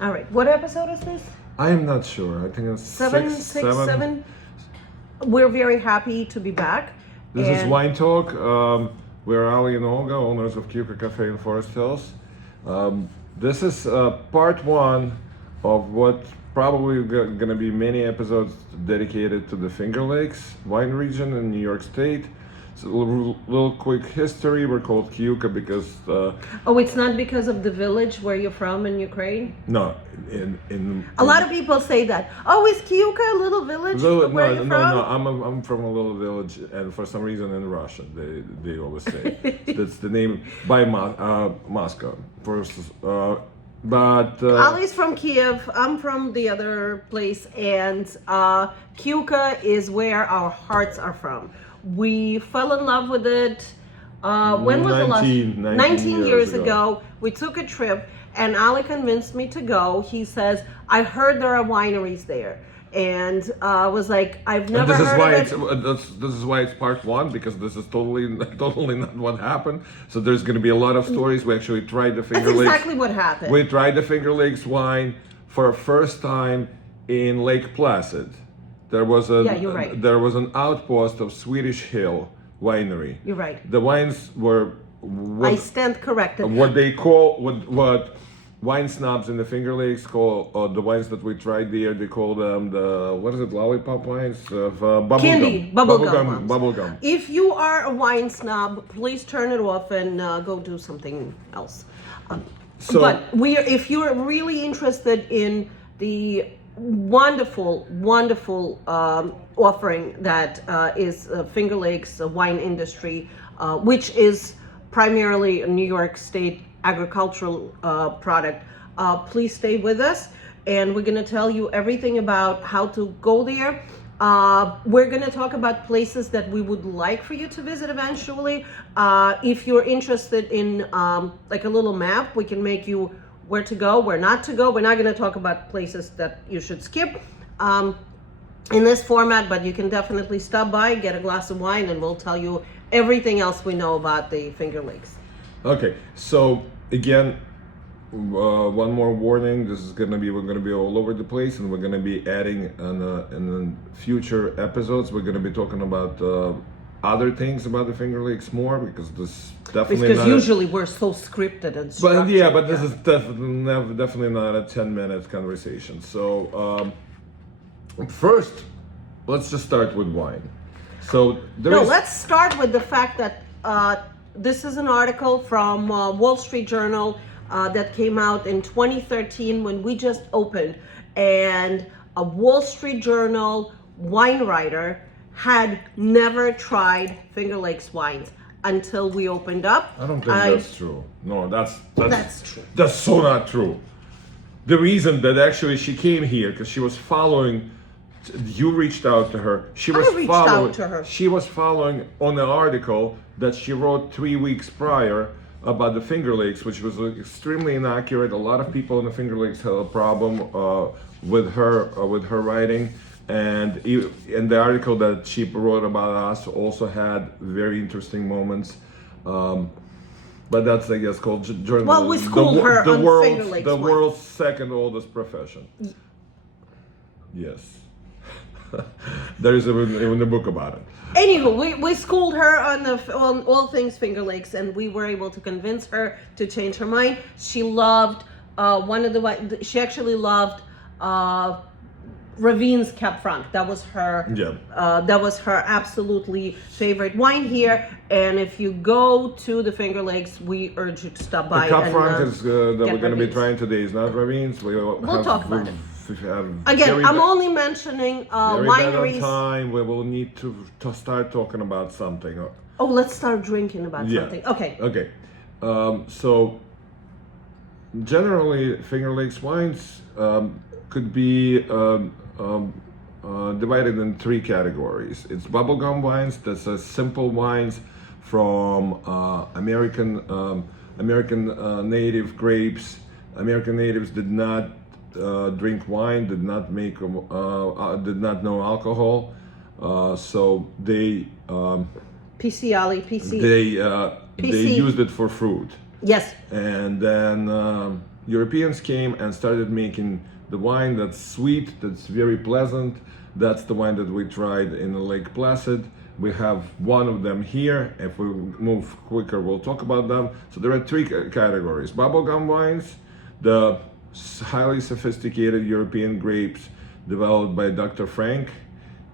All right. What episode is this? I am not sure. I think it's Seven, six, six, seven. seven. We're very happy to be back. This is And- Wine Talk. We're Ali and Olga, owners of Cuca Cafe in Forest Hills. This is part one of what probably going to be many episodes dedicated to the Finger Lakes wine region in New York State. So a little quick history. We're called Cuca because Oh, it's not because of the village where you're from in Ukraine? no, in A lot of people say that. Oh, is Kyuka a little village where you're from? No. I'm from a little village, and for some reason in Russia, they always say that's the name by Moscow. Ali's from Kiev. I'm from the other place, and Kyuka is where our hearts are from. We fell in love with it. When was the last? 19 years ago. We took a trip, and Ali convinced me to go. He says, "I heard there are wineries there," and was like, "I've never heard of it." This is why it's part one, because this is totally not what happened. So there's going to be a lot of stories. We actually tried the Finger That's Lakes. exactly what happened. We tried the Finger Lakes wine for the first time in Lake Placid. There was you're right. There was an outpost of Swedish Hill Winery. You're right. The wines were I stand corrected. what they call what wine snobs in the Finger Lakes call the wines that we tried there. They call them the what is it, lollipop wines of bubble Candy, gum. bubblegum. Bubblegum. If you are a wine snob, please turn it off and go do something else. So- But if you're really interested in the wonderful offering that is Finger Lakes wine industry, which is primarily a New York State agricultural product, please stay with us, and we're going to tell you everything about how to go there. We're going to talk about places that we would like for you to visit eventually. If you're interested in like a little map, we can make you where to go, where not to go. We're not going to talk about places that you should skip in this format, but you can definitely stop by, get a glass of wine, and we'll tell you everything else we know about the Finger Lakes. Okay, so again, one more warning. This is we're gonna be all over the place, and we're gonna be adding in future episodes. We're gonna be talking about other things about the Finger Lakes more, because this definitely Because usually we're so scripted and structured. but this is definitely not a 10-minute conversation. So first, let's just start with wine. So let's start with the fact that this is an article from Wall Street Journal that came out in 2013 when we just opened, and a Wall Street Journal wine writer had never tried Finger Lakes wines until we opened up. I don't think that's true. No, that's true. That's so not true. The reason that actually she came here because she was following. You reached out to her. She was reached following. out to her. She was following on an article that she wrote 3 weeks prior about the Finger Lakes, which was extremely inaccurate. A lot of people in the Finger Lakes had a problem with her writing, and the article that she wrote about us also had very interesting moments. But that's, I guess, called journalism. Well, we schooled her on Finger Lakes the wine. world's second oldest profession. Yes. There is even a book about it. Anywho, we schooled her on all things Finger Lakes, and we were able to convince her to change her mind. She loved she actually loved Ravine's Cap Franc. That was her. Yeah. That was her absolutely favorite wine here. And if you go to the Finger Lakes, we urge you to stop by. The Cap and, Franc is that we're going to be Ravine's. trying today is not Ravines. We'll talk about it. Again, Again, I'm only mentioning wineries. Time we will need to start talking about something. Oh, let's start drinking about Yeah. something. Okay. Okay. So generally, Finger Lakes wines could be divided in 3 categories. It's bubblegum wines. That's simple wines from American native grapes. American natives did not drink wine, did not know alcohol, so they PC. they used it for fruit. Yes. And then Europeans came and started making the wine that's sweet, that's very pleasant. That's the wine that we tried in Lake Placid. We have one of them here. If we move quicker, we'll talk about them. So there are three categories. Bubblegum wines, the highly sophisticated European grapes developed by Dr. Frank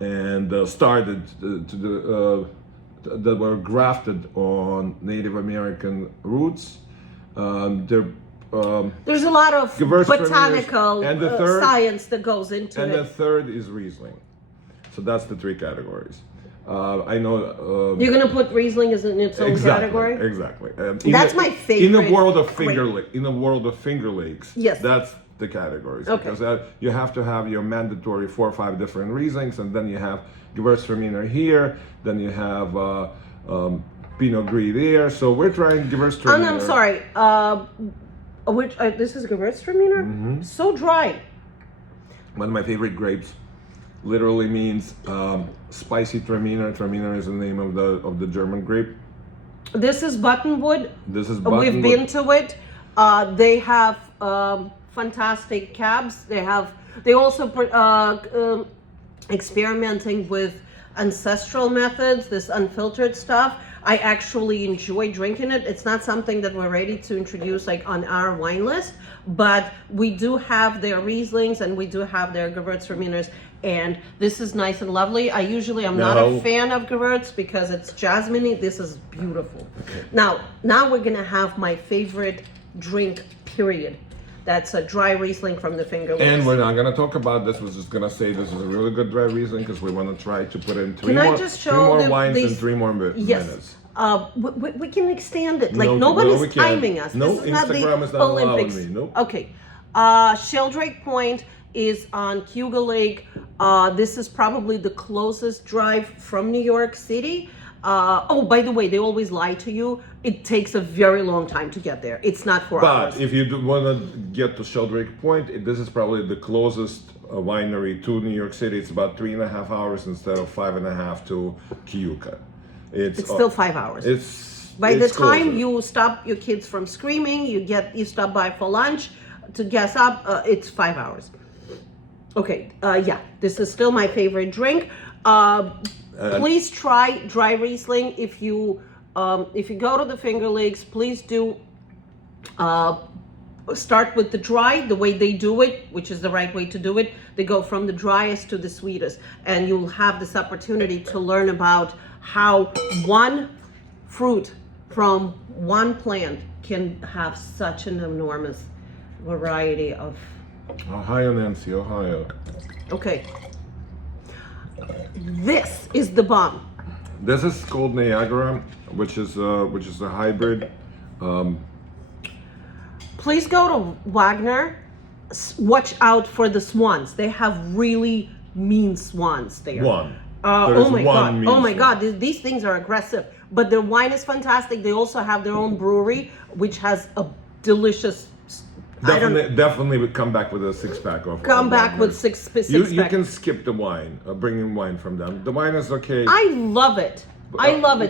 and started that were grafted on Native American roots. There's a lot of botanical and the third, science that goes into and it. the third is Riesling. So that's the three categories. I know You're gonna put Riesling as in its own category. Exactly. That's my favorite. In the world of Finger Lakes, yes, that's the categories. Okay. Because you have to have your mandatory 4 or 5 different Rieslings, and then you have Gewürztraminer here, then you have Pinot Gris there. So we're trying Gewürztraminer. And I'm sorry. This is Gewürztraminer. Mm-hmm. So dry. One of my favorite grapes. Literally means spicy Traminer. Traminer is the name of the German grape. This is Buttonwood. This is Buttonwood. We've been to it. They have fantastic cabs. They also experimenting with ancestral methods, this unfiltered stuff. I actually enjoy drinking it. It's not something that we're ready to introduce like on our wine list, but we do have their Rieslings and we do have their Gewürztraminers, and this is nice and lovely. I'm not a fan of Gewürz because it's jasmine-y. This is beautiful. Okay. Now we're gonna have my favorite drink, period. That's a dry Riesling from the Finger Lakes. And we're not going to talk about this. We're just going to say this is a really good dry Riesling because we want to try to put in three more wines in 3 more minutes. Yes. We can extend it. Like nobody's timing us. No, this is not the Instagram is not Olympics. allowing me. Nope. Okay. Sheldrake Point is on Cayuga Lake. This is probably the closest drive from New York City. By the way, they always lie to you. It takes a very long time to get there. It's not 4 hours. But if you do want to get to Sheldrake Point, this is probably the closest winery to New York City. It's about 3.5 hours instead of 5.5 to Cayuga. It's still 5 hours. By the time you stop your kids from screaming, you stop by for lunch to gas up. It's 5 hours. Okay. This is still my favorite drink. Please try dry Riesling. If you go to the Finger Lakes, please do start with the dry, the way they do it, which is the right way to do it. They go from the driest to the sweetest, and you'll have this opportunity to learn about how one fruit from one plant can have such an enormous variety of. Ohio, Nancy, Ohio. Okay. This is the bomb. This is called Niagara, which is a hybrid. Please go to Wagner. Watch out for the swans. They have really mean swans there. Oh my God! These things are aggressive. But their wine is fantastic. They also have their own brewery, which has a delicious. Definitely would come back with a 6-pack of. Come back with six packs. You can skip the wine, bringing wine from them. The wine is okay. I love it.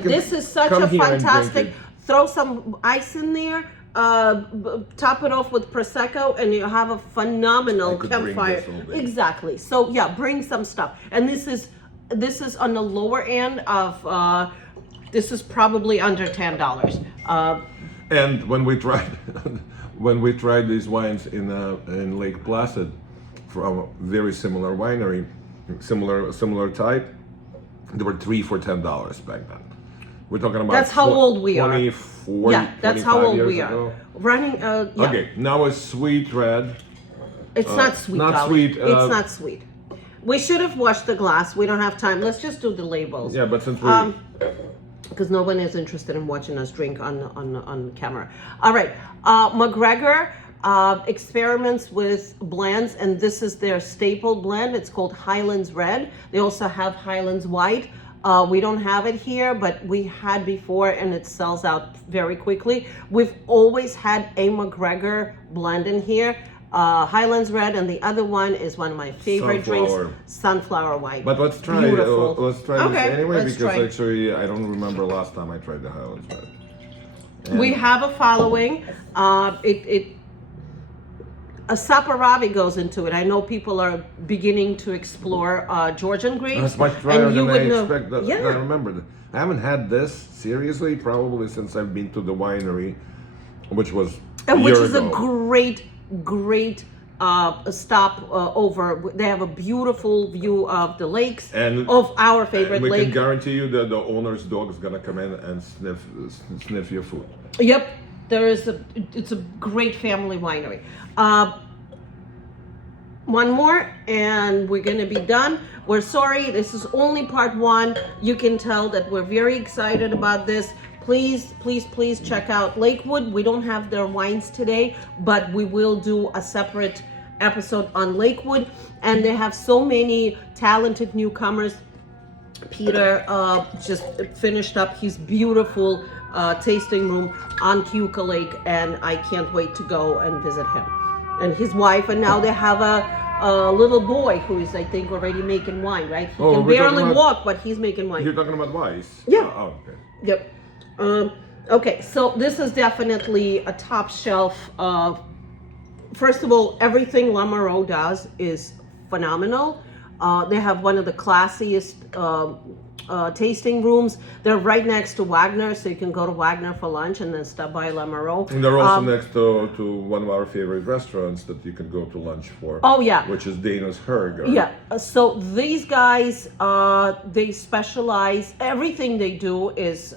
This is such a fantastic. Throw some ice in there. Top it off with prosecco, and you have a phenomenal campfire. Exactly. So yeah, bring some stuff. And this is on the lower end of. This is probably under $10. And when we tried these wines in Lake Placid from a very similar winery, similar type, there were 3 for $10 back then. We're talking about that's how old we 24, are. Yeah, that's how old we are. Ago. Running. Yeah. Okay, now a sweet red. It's not sweet. Not sweet. It's not sweet. We should have washed the glass. We don't have time. Let's just do the labels. Yeah, but since we. Because no one is interested in watching us drink on camera. All right, McGregor experiments with blends, and this is their staple blend. It's called Highlands Red. They also have Highlands White. We don't have it here, but we had before, and it sells out very quickly. We've always had a McGregor blend in here. Highlands Red, and the other one is one of my favorite drinks, Sunflower White. But let's try let's try this anyway, because actually I don't remember last time I tried the Highlands Red. We have a following. A saparavi goes into it. I know people are beginning to explore Georgian grapes. That's much drier and you than would I know. expected. Yeah. I remember that. I haven't had this seriously probably since I've been to the winery, which was a Which year is ago. a great stop over. They have a beautiful view of the lakes, And of our favorite we lake. can guarantee you that the owner's dog is gonna come in and sniff your food. Yep, it's a great family winery. One more and we're gonna be done. We're sorry, this is only part one. You can tell that we're very excited about this. Please check out Lakewood. We don't have their wines today, but we will do a separate episode on Lakewood. And they have so many talented newcomers. Peter just finished up his beautiful tasting room on Keuka Lake, and I can't wait to go and visit him and his wife. And now they have a little boy who is, I think, already making wine, right? He can barely walk, but he's making wine. You're talking about Weiss? Yeah. Oh, okay. Yep. Okay, so this is definitely a top shelf. First of all, everything La Moreau does is phenomenal. They have one of the classiest tasting rooms. They're right next to Wagner, so you can go to Wagner for lunch and then stop by La Moreau. And they're also next to one of our favorite restaurants that you can go to lunch for. Oh yeah. Which is Dana's Herger. Yeah. So these guys, they specialize. Everything they do is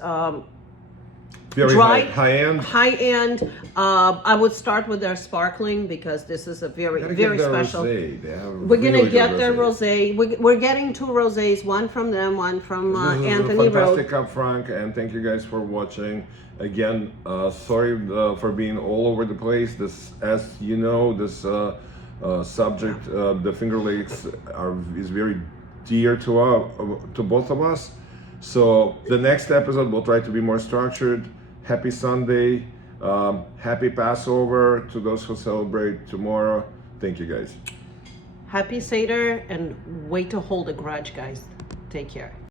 very dry, high end. High end. I would start with their sparkling because this is a very special. Rosé. They have We're gonna really get good their rosé. rosé. We're getting 2 rosés, one from them, one from Anthony Fantastic Road. up front, and thank you guys for watching. Again, sorry for being all over the place. This, as you know, this subject, the Finger Lakes, is very dear to both of us. So the next episode will try to be more structured. Happy Sunday, happy Passover to those who celebrate tomorrow. Thank you guys. Happy Seder, and wait to hold a grudge, guys. Take care.